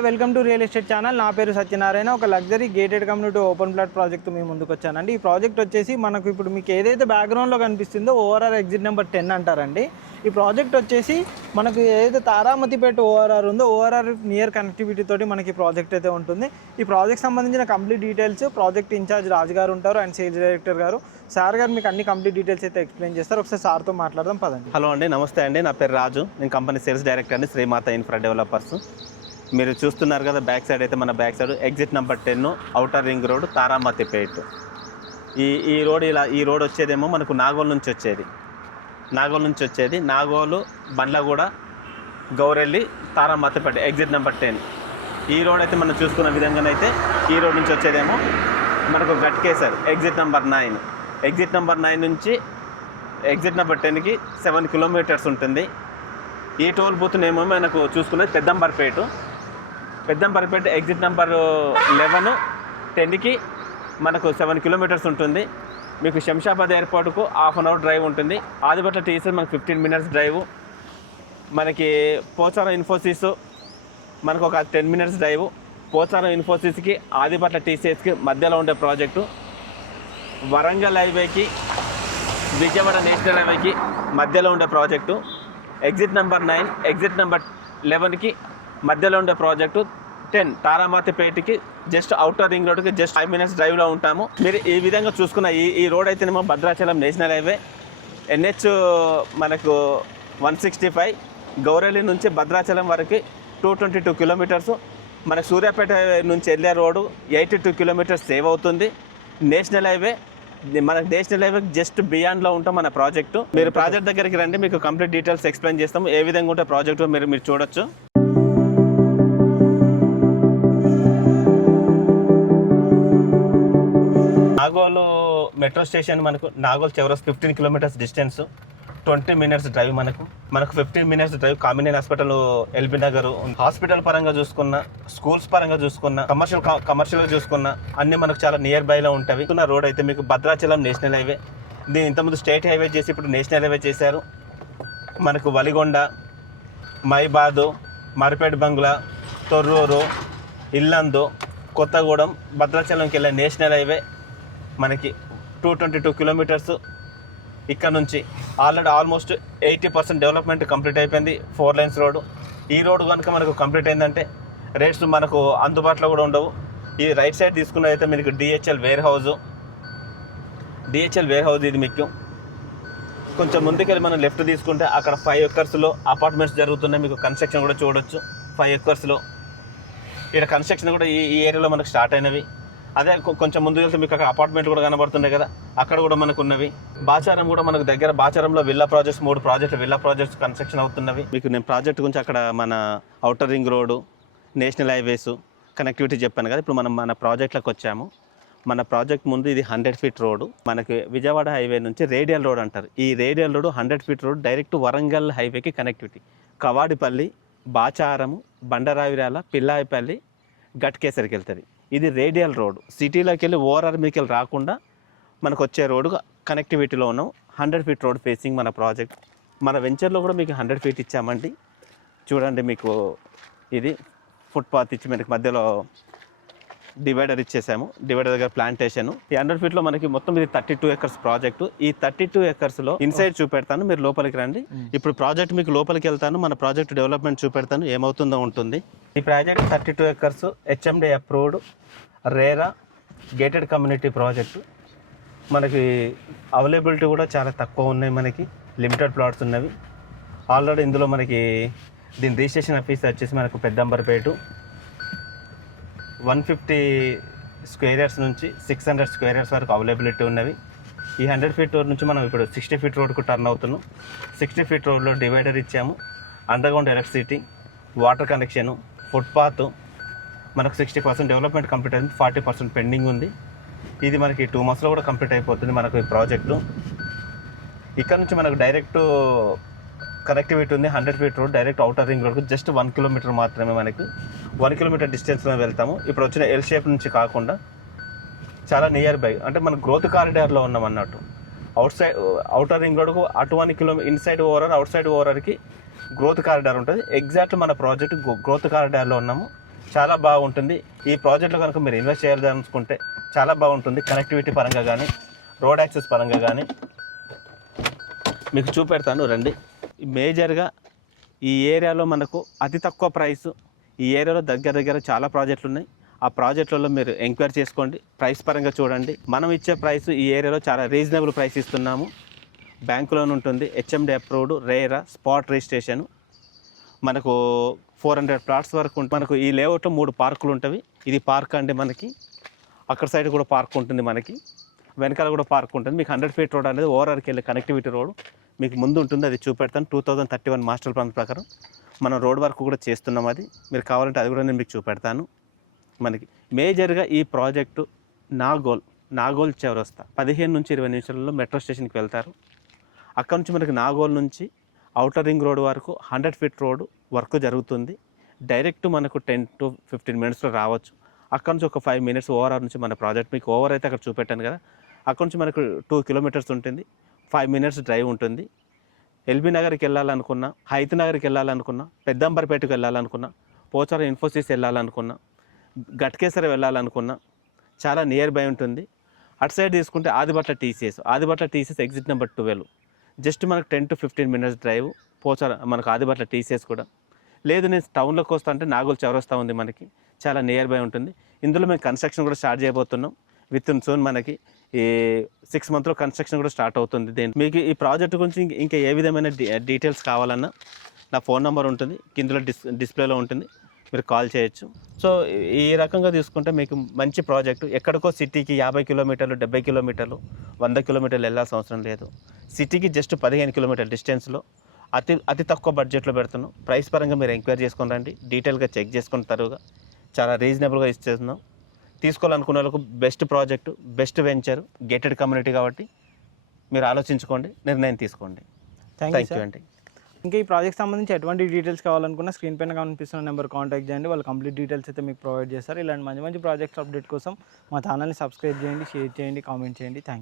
Hi welcome to real estate channel. నా పేరు సత్యనారాయణ. ఒక luxury gated community open plot project మీ ముందుకు వచ్చానండి. ఈ ప్రాజెక్ట్ వచ్చేసి మనకు ఇప్పుడు మీకు ఏదైతే బ్యాక్గ్రౌండ్లో కనిపిస్తుందో ఓఆర్ఆర్ ఎగ్జిట్ నెంబర్ 10 అంటారండి. ఈ ప్రాజెక్ట్ వచ్చేసి మనకు ఏదైతే తారామతిపేట ఓఆర్ఆర్ ఉందో ఓఆర్ఆర్ నియర్ కనెక్టివిటీ తోటి మనకి ప్రాజెక్ట్ అయితే ఉంటుంది. ఈ ప్రాజెక్ట్ సంబంధించిన కంప్లీట్ డీటెయిల్స్ ప్రాజెక్ట్ ఇన్ఛార్జ్ రాజు గారు ఉంటారు అండ్ సేల్స్ డైరెక్టర్ గారు. సార్ గారు మీకు అన్ని కంప్లీట్ డీటెయిల్స్ అయితే ఎక్స్ప్లెయిన్ చేస్తారు. ఒకసారి సార్తో మాట్లాడదాం పదండి. హలో అండి, నమస్తే అండి. నా పేరు రాజు. నేను కంపెనీ సేల్స్ డైరెక్టర్ అండి, శ్రీమాత ఇన్ఫ్రా డెవలపర్స్. మీరు చూస్తున్నారు కదా, బ్యాక్ సైడ్ అయితే మన back side exit number 10 outer ring road Taramatipet. ఈ రోడ్ వచ్చేదేమో మనకు నాగోల్ నుంచి వచ్చేది నాగోలు బండ్లగూడ గౌరెల్లి తారామతిపేట ఎగ్జిట్ నెంబర్ 10. ఈ రోడ్ అయితే మనం చూసుకున్న విధంగానైతే ఈ రోడ్ నుంచి వచ్చేదేమో మనకు Ghatkesar exit number 9. Exit number 9 నుంచి ఎగ్జిట్ నెంబర్ 10కి 7 కిలోమీటర్స్ ఉంటుంది. ఈ టోల్ బూత్ ఏమో మనకు చూసుకున్నది పెద్దంబర్పేట ఎగ్జిట్ నెంబర్ 11, 10కి మనకు 7 కిలోమీటర్స్ ఉంటుంది. మీకు శంషాబాద్ ఎయిర్పోర్ట్కు ½ అన్ అవర్ డ్రైవ్ ఉంటుంది. ఆదిబట్ల టీసీ మనకు 15 మినిట్స్ డ్రైవ్. మనకి పోచారం ఇన్ఫోసిస్ మనకు ఒక 10 మినిట్స్ డ్రైవ్. పోచారం ఇన్ఫోసిస్కి ఆదిబట్ల టీసీఎస్కి మధ్యలో ఉండే ప్రాజెక్టు. వరంగల్ హైవేకి విజయవాడ నేషనల్ హైవేకి మధ్యలో ఉండే project. Exit number 9, exit number 11కి మధ్యలో ఉండే ప్రాజెక్టు. 10 తారామతిపేటకి జస్ట్ అవుటర్ రింగ్ రోడ్కి జస్ట్ 5 మినిట్స్ డ్రైవ్లో ఉంటాము. మీరు ఈ విధంగా చూసుకున్న ఈ రోడ్ అయితేనేమో భద్రాచలం నేషనల్ హైవే NH మనకు 165 గౌరెల్లి నుంచి భద్రాచలం వరకు 222 కిలోమీటర్స్. మనకు సూర్యాపేట నుంచి వెళ్ళే రోడ్డు 82 కిలోమీటర్స్ సేవ్ అవుతుంది. నేషనల్ హైవే జస్ట్ బియాండ్లో ఉంటాం మన ప్రాజెక్టు. మీరు ప్రాజెక్ట్ దగ్గరికి రండి, మీకు కంప్లీట్ డీటెయిల్స్ ఎక్స్ప్లెయిన్ చేస్తాము. ఏ విధంగా ఉంటే ప్రాజెక్టు మీరు చూడొచ్చు. నాగోలు మెట్రో స్టేషన్ మనకు నాగోల్ చౌరస్ 15 కిలోమీటర్స్ డిస్టెన్స్, 20 మినిట్స్ డ్రైవ్. మనకు 15 minutes drive. Kamineni hospital LB Nagar. Hospital పరంగా చూసుకున్న, స్కూల్స్ పరంగా చూసుకున్న, కమర్షియల్గా చూసుకున్న అన్ని మనకు చాలా నియర్ బైలో ఉంటాయి. రోడ్ అయితే మీకు భద్రాచలం నేషనల్ హైవే. దీని ఇంతకుముందు స్టేట్ హైవే చేసి ఇప్పుడు నేషనల్ హైవే చేశారు. మనకు వలిగొండ, మైబాదు, మరిపేట బంగ్లా, తొర్రూరు, ఇల్లందు, కొత్తగూడెం, భద్రాచలంకి వెళ్ళే నేషనల్ హైవే మనకి 222 కిలోమీటర్స్. ఇక్కడ నుంచి ఆల్మోస్ట్ 80% డెవలప్మెంట్ కంప్లీట్ అయిపోయింది. 4 లైన్స్ రోడ్డు. ఈ రోడ్డు కనుక మనకు కంప్లీట్ అయిందంటే రేట్స్ మనకు అందుబాటులో కూడా ఉండవు. ఈ రైట్ సైడ్ తీసుకున్నదైతే మీకు డిహెచ్ఎల్ వేర్ హౌస్ ఇది మీకు. కొంచెం ముందుకెళ్ళి మనం లెఫ్ట్ తీసుకుంటే అక్కడ 5 ఎకర్స్లో అపార్ట్మెంట్స్ జరుగుతున్నాయి. మీకు కన్స్ట్రక్షన్ కూడా చూడొచ్చు. 5 ఎకర్స్లో ఇక్కడ కన్స్ట్రక్షన్ కూడా ఈ ఏరియాలో మనకు స్టార్ట్ అయినవి. అదే కొంచెం ముందు వెళ్తే మీకు అక్కడ అపార్ట్మెంట్ కూడా కనబడుతున్నాయి కదా, అక్కడ కూడా మనకు ఉన్నవి. బాచారం కూడా మనకు దగ్గర. బాచారంలో villa projects 3 villa projects construction అవుతున్నవి. మీకు నేను ప్రాజెక్ట్ గురించి అక్కడ మన outer ring road, national highways connectivity చెప్పాను కదా. ఇప్పుడు మనం మన ప్రాజెక్ట్లోకి వచ్చాము. మన ప్రాజెక్ట్ ముందు ఇది 100 ఫీట్ రోడ్డు. మనకి విజయవాడ హైవే నుంచి రేడియల్ రోడ్ అంటారు. ఈ radial road 100 feet road direct Warangal హైవేకి కనెక్టివిటీ. కవాడిపల్లి, బాచారము, బండరావిరాల, పిల్లాయిపల్లి, గట్కేసరికి వెళ్తుంది. ఇది రేడియల్ రోడ్. సిటీలోకి వెళ్ళి ఓఆర్ఆర్ మీకెళ్ళి రాకుండా మనకు వచ్చే రోడ్డు కనెక్టివిటీలో ఉన్నాం. 100 ఫీట్ రోడ్ ఫేసింగ్ మన ప్రాజెక్ట్. మన వెంచర్లో కూడా మీకు 100 ఫీట్ ఇచ్చామండి. చూడండి, మీకు ఇది ఫుట్పాత్ ఇచ్చి మనకి మధ్యలో డివైడర్ ఇచ్చేసాము. డివైడర్ దగ్గర ప్లాంటేషన్. ఈ 100 ఫీట్లో మనకి మొత్తం ఇది 32 ఎకర్స్ ప్రాజెక్టు. ఈ 32 ఎకర్స్లో ఇన్సైడ్ చూపెడతాను, మీరు లోపలికి రండి. ఇప్పుడు ప్రాజెక్ట్ మీకు లోపలికి వెళ్తాను, మన ప్రాజెక్ట్ డెవలప్మెంట్ చూపెడతాను, ఏమవుతుందో ఉంటుంది. ఈ project 32 acres HMD approved RERA gated community project. మనకి అవైలబిలిటీ కూడా చాలా తక్కువ ఉన్నాయి. మనకి లిమిటెడ్ ప్లాట్స్ ఉన్నవి. ఆల్రెడీ ఇందులో మనకి దీని రిజిస్ట్రేషన్ ఆఫీస్ వచ్చేసి మనకు పెద్దంబర్పేట 150 స్క్వేర్ యార్డ్స్ నుంచి 600 స్క్వేర్ యార్డ్స్ వరకు అవైలబిలిటీ ఉన్నవి. ఈ 100 ఫీట్ రోడ్ నుంచి మనం ఇప్పుడు 60 ఫీట్ రోడ్కు టర్న్ అవుతున్నాం. 60 ఫీట్ రోడ్లో డివైడర్ ఇచ్చాము, underground electricity, water connection, footpath. మనకు 60% డెవలప్మెంట్ కంప్లీట్ అయింది, 40% పెండింగ్ ఉంది. ఇది మనకి 2 మంత్స్లో కూడా కంప్లీట్ అయిపోతుంది మనకు ఈ ప్రాజెక్టు. ఇక్కడ నుంచి మనకు డైరెక్ట్ కనెక్టివిటీ ఉంది. 100 feet road direct outer ring రోడ్కు జస్ట్ 1 కిలోమీటర్ మాత్రమే. మనకి 1 కిలోమీటర్ డిస్టెన్స్లో వెళ్తాము. ఇప్పుడు వచ్చిన ఎల్ షేప్ నుంచి కాకుండా చాలా నియర్ బై, అంటే మన గ్రోత్ కారిడార్లో ఉన్నాం అన్నట్టు. అవుటర్ రింగ్ రోడ్కు అటు 1 కిలోమీటర్ ఇన్సైడ్ ఓవరార్, అవుట్ సైడ్ ఓవరార్కి గ్రోత్ కారిడార్ ఉంటుంది. ఎగ్జాక్ట్ మన ప్రాజెక్ట్ గ్రోత్ కారిడార్లో ఉన్నాము. చాలా బాగుంటుంది. ఈ ప్రాజెక్ట్లో కనుక మీరు ఇన్వెస్ట్ చేయాలనుకుంటే చాలా బాగుంటుంది. కనెక్టివిటీ పరంగా కానీ, రోడ్ యాక్సెస్ పరంగా కానీ మీకు చూపెడతాను రండి. మేజర్గా ఈ ఏరియాలో మనకు అతి తక్కువ ప్రైస్, ఈ ఏరియాలో దగ్గర చాలా ప్రాజెక్టులు ఉన్నాయి. ఆ ప్రాజెక్టులలో మీరు ఎంక్వైరీ చేసుకోండి. ప్రైస్ పరంగా చూడండి. మనం ఇచ్చే ప్రైస్ ఈ ఏరియాలో చాలా రీజనబుల్ ప్రైస్ ఇస్తున్నాము. బ్యాంకు లోన్ ఉంటుంది, HMD approved, RERA, spot registration. మనకు 400 ప్లాట్స్ వరకు ఉంటుంది. మనకు ఈ లేఅవుట్లో 3 పార్కులు ఉంటవి. ఇది పార్క్ అండి. మనకి అక్కడ సైడ్ కూడా పార్క్ ఉంటుంది, మనకి వెనకాల కూడా పార్క్ ఉంటుంది. మీకు 100 ఫీట్ రోడ్ అనేది ఓఆర్ఆర్కి వెళ్ళే కనెక్టివిటీ రోడ్ మీకు ముందు ఉంటుంది. అది చూపెడతాను. 2031 మాస్టర్ ప్లాన్ ప్రకారం మనం రోడ్ వర్క్ కూడా చేస్తున్నాం. అది మీరు కావాలంటే అది కూడా నేను మీకు చూపెడతాను. మనకి మేజర్గా ఈ ప్రాజెక్టు నాగోల్ చౌరస్తా 15 నుంచి 20 నిమిషాలలో మెట్రో స్టేషన్కి వెళ్తారు. అక్కడ నుంచి మనకి నాగోల్ నుంచి ఔటర్ రింగ్ రోడ్ వరకు 100 ఫీట్ రోడ్ వర్క్ జరుగుతుంది. డైరెక్ట్ మనకు 10 to 15 మినిట్స్లో రావచ్చు. అక్కడ నుంచి ఒక 5 మినిట్స్ ఓఆర్ఆర్ నుంచి మన ప్రాజెక్ట్ మీకు ఓవర్ అయితే అక్కడ చూపెట్టాను కదా, అక్కడ నుంచి మనకు 2 కిలోమీటర్స్ ఉంటుంది. 5 మినిట్స్ డ్రైవ్ ఉంటుంది. ఎల్బీ నగర్కి వెళ్ళాలనుకున్నా, హైత్ నగర్కి వెళ్ళాలనుకున్నా, పెద్దంబర్పేటకు వెళ్ళాలనుకున్నా, పోచారం ఇన్ఫోసిస్ వెళ్ళాలనుకున్నా, గట్కేసర్ వెళ్ళాలనుకున్నా చాలా నియర్ బై ఉంటుంది. అటు సైడ్ తీసుకుంటే Adibatla TCS exit number 12 just మనకు 10 to 15 మినిట్స్ డ్రైవ్. పోచారం మనకు ఆదిబట్ల టీసీఎస్ కూడా లేదు. నేను టౌన్లోకి వస్తా అంటే నాగోల్ చౌరస్తా ఉంది, మనకి చాలా నియర్ బై ఉంటుంది. ఇందులో మేము కన్స్ట్రక్షన్ కూడా స్టార్ట్ చేయబోతున్నాం. విత్ ఇన్ సూన్ మనకి ఈ 6 మంత్లో కన్స్ట్రక్షన్ కూడా స్టార్ట్ అవుతుంది. మీకు ఈ ప్రాజెక్ట్ గురించి ఇంకా ఏ విధమైన డీటెయిల్స్ కావాలన్నా నా ఫోన్ నెంబర్ ఉంటుంది, కిందలో డిస్ప్లేలో ఉంటుంది, మీరు కాల్ చేయొచ్చు. సో ఈ రకంగా తీసుకుంటే మీకు మంచి ప్రాజెక్టు. ఎక్కడికో సిటీకి 50 కిలోమీటర్లు, 70 కిలోమీటర్లు, 100 కిలోమీటర్లు వెళ్ళాల్సిన అవసరం లేదు. సిటీకి జస్ట్ 15 కిలోమీటర్ల డిస్టెన్స్లో అతి తక్కువ బడ్జెట్లో పెడుతున్నాం. ప్రైస్ పరంగా మీరు ఎంక్వైరీ చేసుకొని రండి. డీటెయిల్గా చెక్ చేసుకున్న తరువాత చాలా రీజనబుల్గా ఇస్తున్నాం. తీసుకోవాలనుకున్న వాళ్ళకు best project, best venture, gated community కాబట్టి మీరు ఆలోచించుకోండి, నిర్ణయం తీసుకోండి. థ్యాంక్ యూ అండి. ఇంకా ఈ ప్రాజెక్ట్ సంబంధించి ఎటువంటి డీటెయిల్స్ కావాలనుకున్నా స్క్రీన్ పైన కనిపిస్తున్న నెంబర్ కాంటాక్ట్ చేయండి. వాళ్ళు కంప్లీట్ డీటెయిల్స్ అయితే మీకు ప్రొవైడ్ చేస్తారు. ఇలాంటి మంచి ప్రాజెక్ట్స్ అప్డేట్ కోసం మా ఛానల్ని సబ్స్క్రైబ్ చేయండి, షేర్ చేయండి, కామెంట్ చేయండి. Thank you.